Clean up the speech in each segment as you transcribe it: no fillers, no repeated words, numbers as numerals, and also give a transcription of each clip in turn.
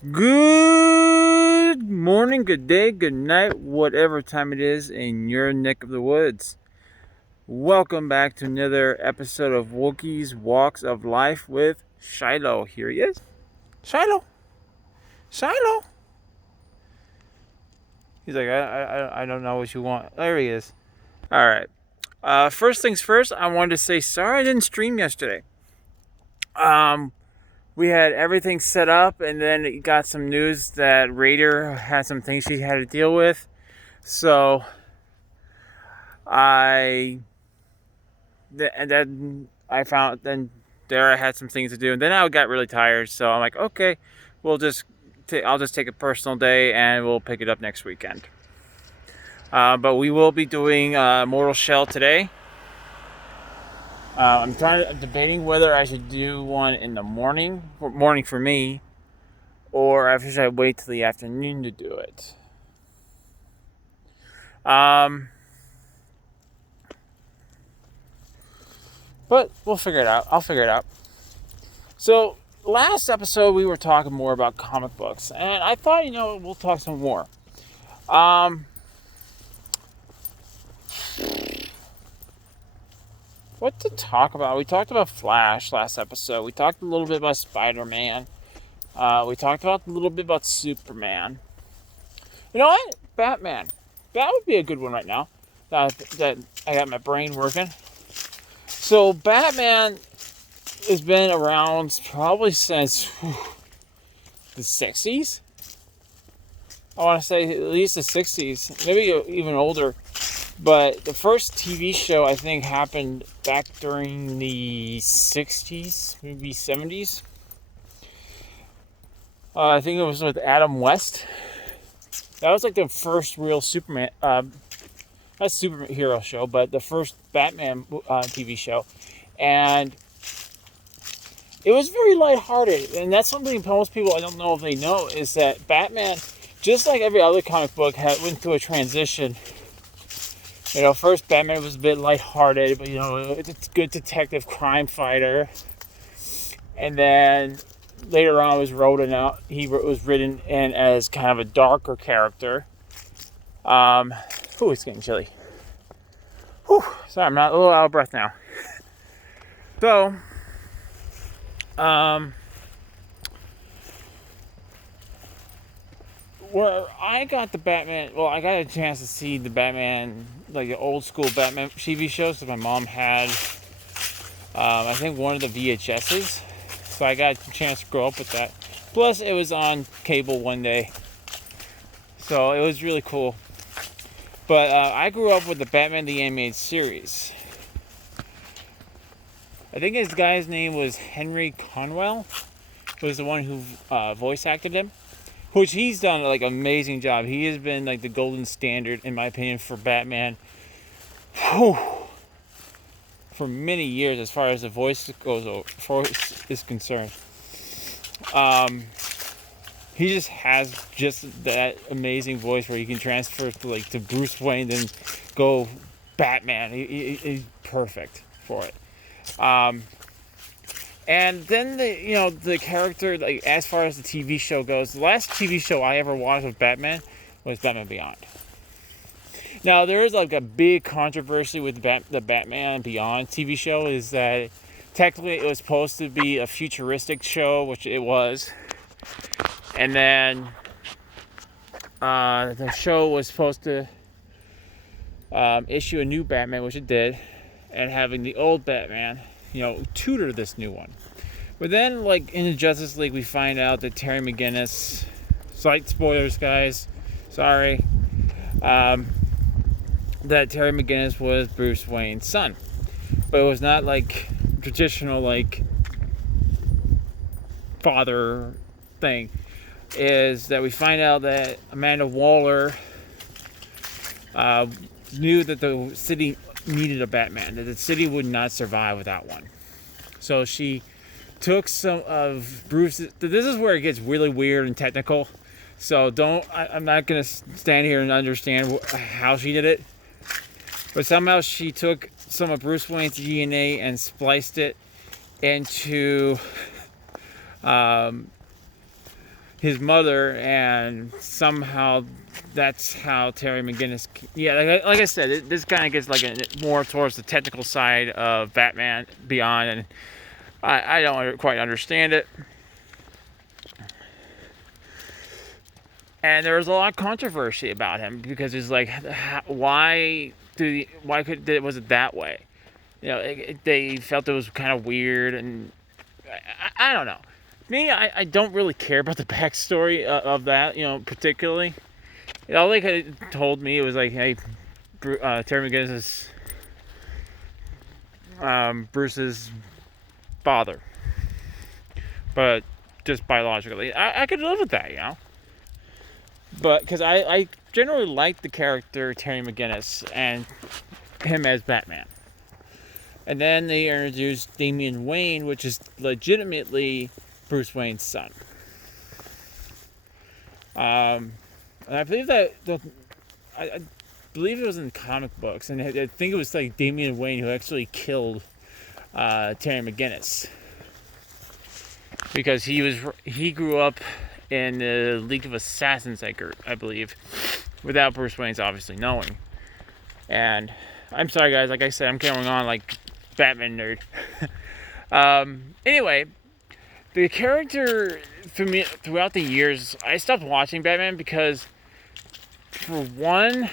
Good morning, good day, good night, whatever time it is in your neck of the woods. Welcome back to another episode of Wookiee'S Walks of Life with Shilo. Here he is. Shilo. Shilo. He's like, I don't know what you want. There he is. All right. First things first, I wanted to say sorry I didn't stream yesterday. We had everything set up, and then it got some news that Raider had some things she had to deal with. So and then I found then there I had some things to do, and then I got really tired. So I'm like, okay, I'll just take a personal day, and we'll pick it up next weekend. But we will be doing Mortal Shell today. I'm debating whether I should do one in the morning for me, or should I wait till the afternoon to do it. But we'll figure it out. I'll figure it out. So last episode we were talking more about comic books, and I thought, we'll talk some more. What to talk about? We talked about Flash last episode. We talked a little bit about Spider-Man. We talked a little bit about Superman. You know what? Batman. That would be a good one right now. That I got my brain working. So Batman has been around probably since the 60s. I want to say at least the 60s, maybe even older. But the first TV show, I think, happened back during the 60s, maybe 70s. I think it was with Adam West. That was like the first real Superman, not superhero show, but the first Batman TV show. And it was very lighthearted. And that's something most people, I don't know if they know, is that Batman, just like every other comic book, went through a transition. First Batman was a bit lighthearted, but it's a good detective crime fighter. And then later on he was written in as kind of a darker character. It's getting chilly. Sorry, I'm not a little out of breath now. So, I got a chance to see the Batman, like the old school Batman TV shows that my mom had. I think one of the VHSs. So I got a chance to grow up with that. Plus, it was on cable one day. So it was really cool. But I grew up with the Batman the Animated Series. I think his guy's name was Henry Conwell. Who was the one who voice acted him. Which he's done like an amazing job. He has been like the golden standard, in my opinion, for Batman. For many years, as far as the voice is concerned. He just has that amazing voice where you can transfer to Bruce Wayne and go Batman. He's perfect for it. And then the character, like as far as the TV show goes, the last TV show I ever watched with Batman was Batman Beyond. Now there is like a big controversy with the Batman Beyond TV show, is that technically it was supposed to be a futuristic show, which it was, and then the show was supposed to issue a new Batman, which it did, and having the old Batman tutor this new one. But then, like in the Justice League, we find out that Terry McGinnis, slight spoilers, guys, sorry, that Terry McGinnis was Bruce Wayne's son. But it was not like traditional like father thing. Is that we find out that Amanda Waller knew that the city needed a Batman, that the city would not survive without one. So she took some of Bruce's. This is where it gets really weird and technical. So I'm not going to stand here and understand how she did it. But somehow she took some of Bruce Wayne's DNA and spliced it into his mother, and somehow that's how Terry McGinnis. Yeah, like I said, this kind of gets like more towards the technical side of Batman Beyond, and I don't quite understand it. And there was a lot of controversy about him because it's like, why was it that way? You know, they felt it was kind of weird, and I don't know. Me, I don't really care about the backstory of that, you know, particularly. All they could have told me, it was like, hey, Terry McGinnis is Bruce's father, but just biologically. I could live with that, you know. But because I generally like the character Terry McGinnis and him as Batman. And then they introduced Damian Wayne, which is legitimately Bruce Wayne's son. And I believe that I believe it was in the comic books, and I think it was like Damian Wayne who actually killed Terry McGinnis because he grew up in the League of Assassins, I believe, without Bruce Wayne's obviously knowing. And I'm sorry, guys. Like I said, I'm carrying on like Batman nerd. Anyway, the character for me throughout the years, I stopped watching Batman because, for one,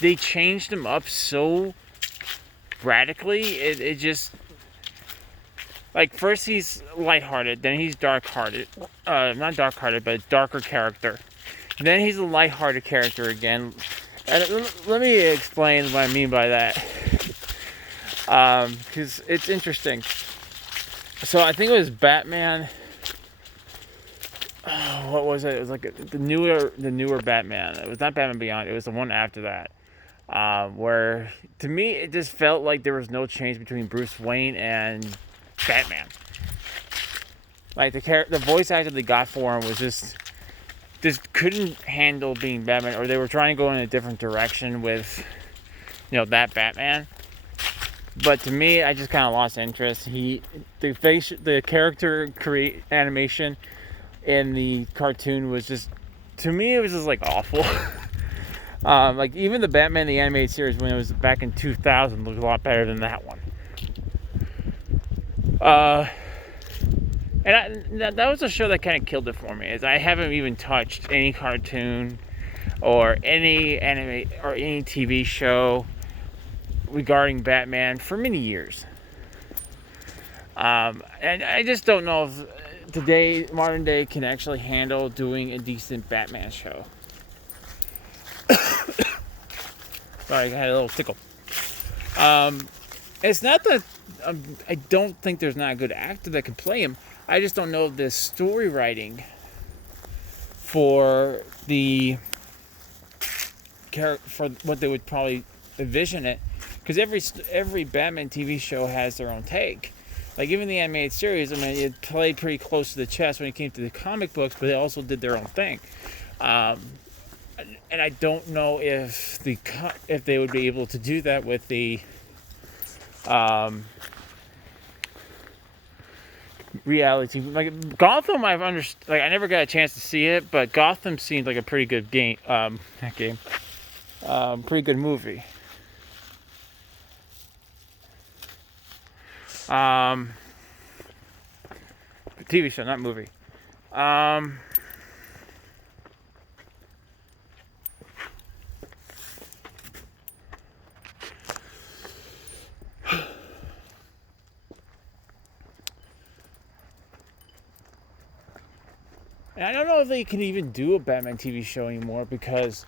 they changed him up so radically. It just, like, first he's lighthearted, then he's dark-hearted. Not dark-hearted, but a darker character. And then he's a lighthearted character again. And let me explain what I mean by that. Because it's interesting. So I think it was Batman. Oh, what was it? It was like the newer Batman. It was not Batman Beyond. It was the one after that. Where, to me, it just felt like there was no change between Bruce Wayne and Batman. Like the voice actor they got for him was just couldn't handle being Batman, or they were trying to go in a different direction with, you know, that Batman. But to me, I just kind of lost interest. The character animation in the cartoon was just, to me, it was just like awful. Like even the Batman the animated series when it was back in 2000 looked a lot better than that one. And that was a show that kind of killed it for me. Is I haven't even touched any cartoon or any anime or any TV show regarding Batman for many years. And I just don't know if modern day, can actually handle doing a decent Batman show. Sorry, I had a little tickle. It's not that I don't think there's not a good actor that can play him. I just don't know the story writing for what they would probably envision it, because every Batman TV show has their own take. Like even the animated series, I mean, it played pretty close to the chest when it came to the comic books, but they also did their own thing. And I don't know if they would be able to do that with the reality. Like Gotham, I never got a chance to see it, but Gotham seemed like a pretty good game. Pretty good movie. TV show, not movie. And I don't know if they can even do a Batman TV show anymore, because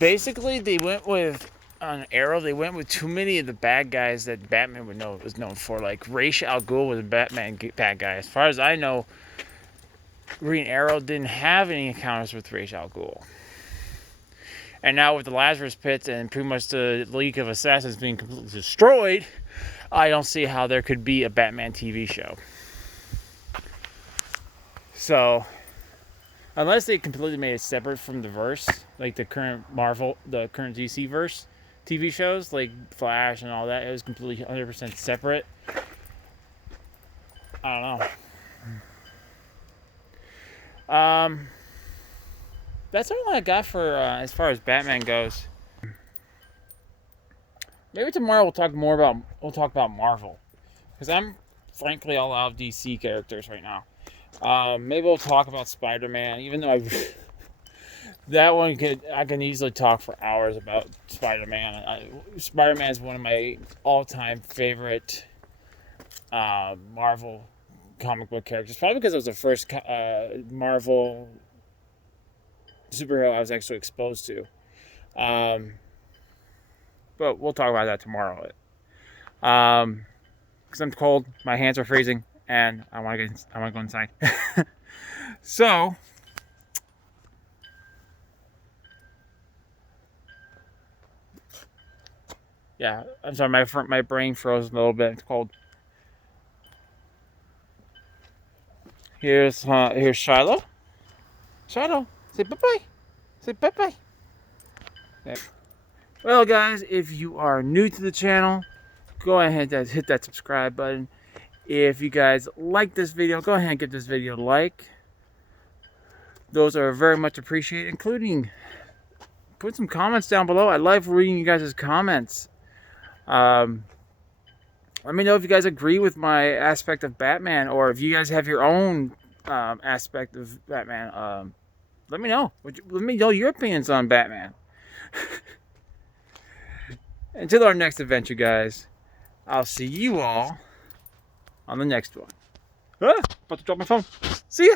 basically they went with, on Arrow, they went with too many of the bad guys that Batman was known for. Like Ra's al Ghul was a Batman bad guy. As far as I know, Green Arrow didn't have any encounters with Ra's al Ghul. And now with the Lazarus Pits and pretty much the League of Assassins being completely destroyed, I don't see how there could be a Batman TV show. So, unless they completely made it separate from the verse, like the current DC verse TV shows, like Flash and all that, it was completely 100% separate. I don't know. that's all I got for as far as Batman goes. Maybe tomorrow we'll talk about Marvel, because I'm frankly all out of DC characters right now. Maybe we'll talk about Spider-Man, even though I can easily talk for hours about Spider-Man. Spider-Man is one of my all-time favorite Marvel comic book characters, probably because it was the first Marvel superhero I was actually exposed to. But we'll talk about that tomorrow. Because I'm cold, my hands are freezing, and I want to go inside. So, yeah, I'm sorry, my brain froze a little bit. It's cold. Here's Shilo. Shilo, say bye bye. Say bye bye. Okay. Well, guys, if you are new to the channel, go ahead and hit that subscribe button. If you guys like this video, go ahead and give this video a like. Those are very much appreciated, including put some comments down below. I love reading you guys' comments. Let me know if you guys agree with my aspect of Batman, or if you guys have your own aspect of Batman. Let me know. Let me know your opinions on Batman. Until our next adventure, guys, I'll see you all on the next one. About to drop my phone. See ya.